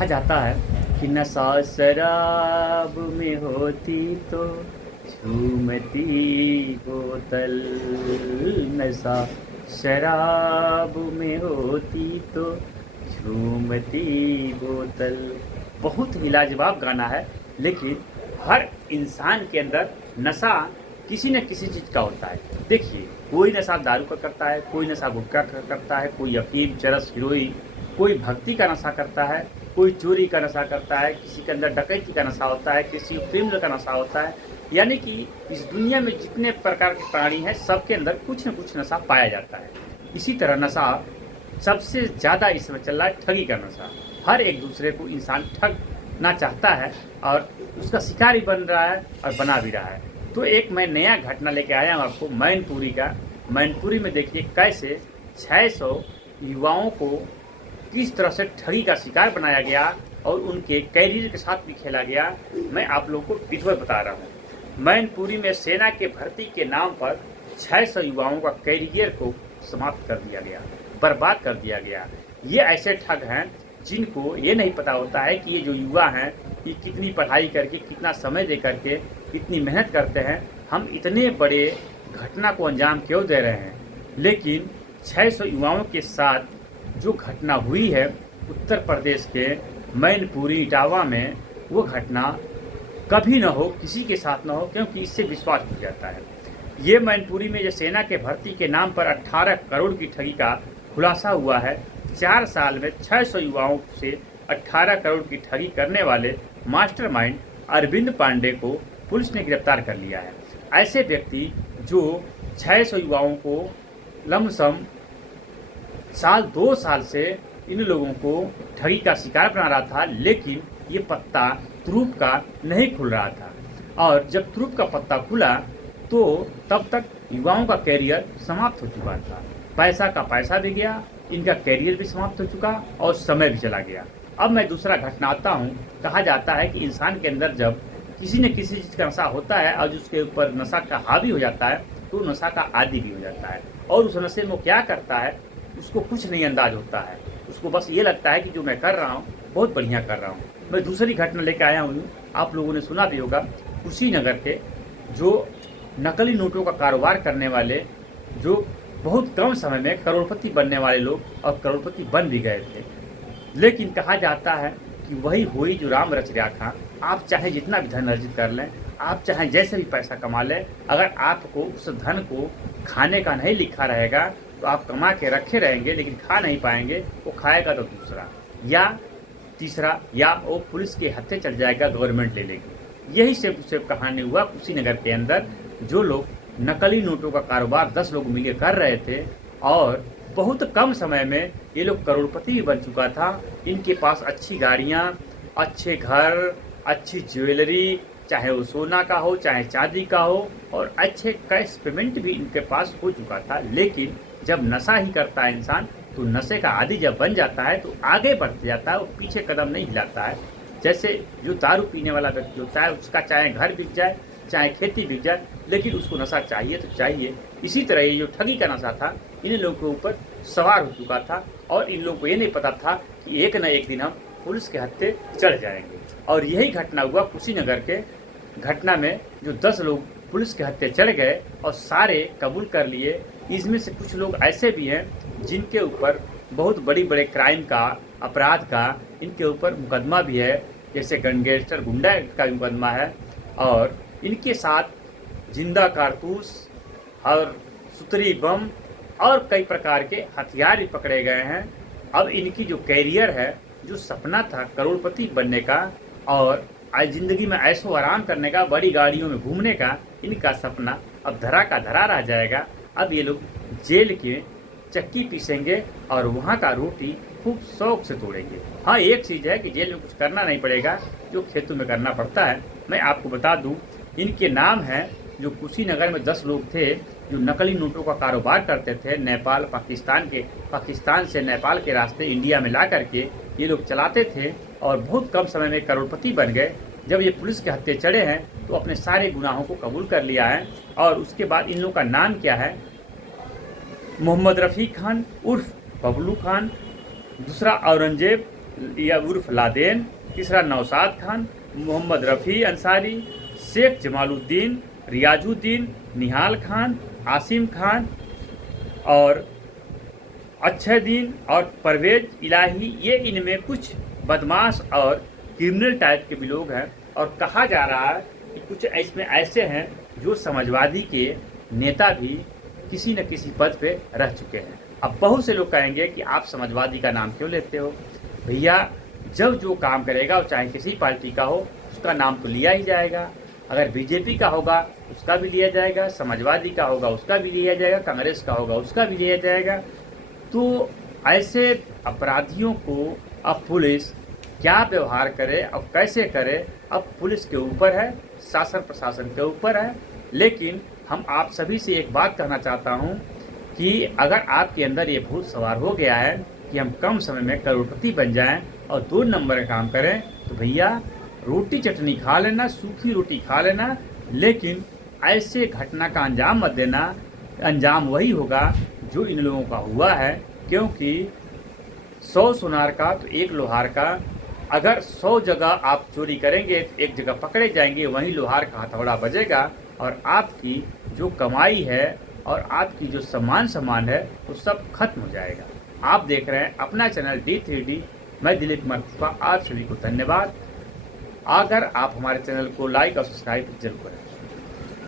कहा जाता है कि नशा शराब में होती तो झूमती बोतल, नशा शराब में होती तो झूमती बोतल। बहुत ही लाजवाब गाना है, लेकिन हर इंसान के अंदर नशा किसी न किसी चीज़ का होता है। देखिए, कोई नशा दारू का करता है, कोई नशा गुटखा का करता है, कोई अफीम, चरस, हेरोइन, कोई भक्ति का नशा करता है, कोई चोरी का नशा करता है, किसी के अंदर डकैती का नशा होता है, किसी को प्रेम का नशा होता है। यानी कि इस दुनिया में जितने प्रकार के प्राणी हैं, सबके अंदर कुछ न कुछ नशा पाया जाता है। इसी तरह नशा सबसे ज़्यादा इस समय चल रहा है ठगी का नशा। हर एक दूसरे को इंसान ठगना चाहता है और उसका शिकार ही बन रहा है और बना भी रहा है। तो एक मैं नया घटना लेके आया हूँ आपको मैनपुरी का। मैनपुरी में देखिए कैसे 600 युवाओं को किस तरह से ठगी का शिकार बनाया गया और उनके कैरियर के साथ भी खेला गया। मैं आप लोगों को विधिवत बता रहा हूँ। मैनपुरी में सेना के भर्ती के नाम पर 600 युवाओं का कैरियर को समाप्त कर दिया गया, बर्बाद कर दिया गया। ये ऐसे ठग हैं जिनको ये नहीं पता होता है कि ये जो युवा हैं ये कितनी पढ़ाई करके, कितना समय दे करके, कितनी मेहनत करते हैं, हम इतने बड़े घटना को अंजाम क्यों दे रहे हैं। लेकिन 600 युवाओं के साथ जो घटना हुई है उत्तर प्रदेश के मैनपुरी इटावा में, वो घटना कभी न हो, किसी के साथ न हो, क्योंकि इससे विश्वास हो जाता है। ये मैनपुरी में जो सेना के भर्ती के नाम पर 18 करोड़ की ठगी का खुलासा हुआ है। 4 साल में 600 युवाओं से 18 करोड़ की ठगी करने वाले मास्टरमाइंड अरविंद पांडे को पुलिस ने गिरफ्तार कर लिया है। ऐसे व्यक्ति जो 600 युवाओं को लमसम 2 साल से इन लोगों को ठगी का शिकार बना रहा था, लेकिन ये पत्ता तुरूप का नहीं खुल रहा था। और जब तुरूप का पत्ता खुला तो तब तक युवाओं का कैरियर समाप्त हो चुका था। पैसा का पैसा भी गया, इनका कैरियर भी समाप्त हो चुका और समय भी चला गया। अब मैं दूसरा घटना आता हूँ। कहा जाता है कि इंसान के अंदर जब किसी न किसी चीज़ का नशा होता है और उसके ऊपर नशा का हावी हो जाता है तो नशा का आदी भी हो जाता है। और उस नशे में वो क्या करता है उसको कुछ नहीं अंदाज होता है। उसको बस ये लगता है कि जो मैं कर रहा हूँ बहुत बढ़िया कर रहा हूँ। मैं दूसरी घटना लेकर आया हूँ। आप लोगों ने सुना भी होगा, कुशीनगर के जो नकली नोटों का कारोबार करने वाले, जो बहुत कम समय में करोड़पति बनने वाले लोग और करोड़पति बन भी गए थे। लेकिन कहा जाता है कि वही हुई जो राम रच रेखा। आप चाहे जितना भी धन अर्जित कर लें, आप चाहे जैसे भी पैसा कमा लें, अगर आपको उस धन को खाने का नहीं लिखा रहेगा तो आप कमा के रखे रहेंगे लेकिन खा नहीं पाएंगे। वो खाएगा तो दूसरा या तीसरा, या वो पुलिस के हत्थे चल जाएगा, गवर्नमेंट ले लेगी। यही सिर्फ कहानी हुआ कुशीनगर के अंदर। जो लोग नकली नोटों का कारोबार 10 लोग मिलकर कर रहे थे और बहुत कम समय में ये लोग करोड़पति भी बन चुका था। इनके पास अच्छी गाड़ियाँ, अच्छे घर, अच्छी ज्वेलरी, चाहे वो सोना का हो चाहे चांदी का हो, और अच्छे कैश पेमेंट भी इनके पास हो चुका था। लेकिन जब नशा ही करता है इंसान तो नशे का आदी जब बन जाता है तो आगे बढ़ते जाता है, वो पीछे कदम नहीं हिलाता है। जैसे जो दारू पीने वाला व्यक्ति होता है, उसका चाहे घर बिक जाए चाहे खेती बिक जाए, लेकिन उसको नशा चाहिए तो चाहिए। इसी तरह ये जो ठगी का नशा था इन लोगों के ऊपर सवार हो चुका था और इन लोगों को ये नहीं पता था कि एक न एक दिन हम पुलिस के हत्थे चढ़ जाएंगे। और यही घटना हुआ कुशीनगर के घटना में, जो 10 लोग पुलिस के हत्थे चढ़ गए और सारे कबूल कर लिए। इसमें से कुछ लोग ऐसे भी हैं जिनके ऊपर बहुत बड़े क्राइम का, अपराध का इनके ऊपर मुकदमा भी है, जैसे गैंगस्टर गुंडा का मुकदमा है। और इनके साथ जिंदा कारतूस और सुतरी बम और कई प्रकार के हथियार भी पकड़े गए हैं। अब इनकी जो कैरियर है, जो सपना था करोड़पति बनने का और आज ज़िंदगी में ऐशो आराम करने का, बड़ी गाड़ियों में घूमने का, इनका सपना अब धरा का धरा रह जाएगा। अब ये लोग जेल के चक्की पीसेंगे और वहाँ का रोटी खूब शौक से तोड़ेंगे। हाँ, एक चीज़ है कि जेल में कुछ करना नहीं पड़ेगा, जो खेतों में करना पड़ता है। मैं आपको बता दूँ, इनके नाम हैं, जो कुशीनगर में 10 लोग थे जो नकली नोटों का कारोबार करते थे। नेपाल, पाकिस्तान से नेपाल के रास्ते इंडिया में ला करके ये लोग चलाते थे और बहुत कम समय में करोड़पति बन गए। जब ये पुलिस के हत्थे चढ़े हैं तो अपने सारे गुनाहों को कबूल कर लिया है। और उसके बाद इन लोगों का नाम क्या है, मोहम्मद रफ़ी खान उर्फ बबलू खान, दूसरा औरंगजेब, या उर्फ लादेन, तीसरा नौशाद खान, मोहम्मद रफ़ी अंसारी, शेख जमालुद्दीन, रियाजुद्दीन, निहाल खान, आसिम खान और अक्षयदीन और परवेज इलाही, ये इनमें कुछ बदमाश और क्रिमिनल टाइप के भी लोग हैं। और कहा जा रहा है कि कुछ इसमें ऐसे हैं जो समाजवादी के नेता भी किसी न किसी पद पे रह चुके हैं। अब बहुत से लोग कहेंगे कि आप समाजवादी का नाम क्यों लेते हो? भैया, जब जो काम करेगा वो चाहे किसी पार्टी का हो, उसका नाम तो लिया ही जाएगा। अगर बीजेपी का होगा उसका भी लिया जाएगा, समाजवादी का होगा उसका भी लिया जाएगा, कांग्रेस का होगा उसका भी लिया जाएगा। तो ऐसे अपराधियों को अब पुलिस क्या व्यवहार करे और कैसे करे, अब पुलिस के ऊपर है, शासन प्रशासन के ऊपर है। लेकिन हम आप सभी से एक बात कहना चाहता हूँ कि अगर आपके अंदर ये भूत सवार हो गया है कि हम कम समय में करोड़पति बन जाएं और 2 नंबर का काम करें, तो भैया रोटी चटनी खा लेना, सूखी रोटी खा लेना, लेकिन ऐसे घटना का अंजाम मत देना। अंजाम वही होगा जो इन लोगों का हुआ है, क्योंकि 100 सुनार का तो 1 लोहार का। अगर 100 जगह आप चोरी करेंगे तो एक जगह पकड़े जाएंगे, वहीं लोहार का हथौड़ा बजेगा और आपकी जो कमाई है और आपकी जो सामान है वो सब खत्म हो जाएगा। आप देख रहे हैं अपना चैनल D3D। मैं दिलीप कुमार, आप सभी को धन्यवाद। अगर आप हमारे चैनल को लाइक और सब्सक्राइब जरूर करें।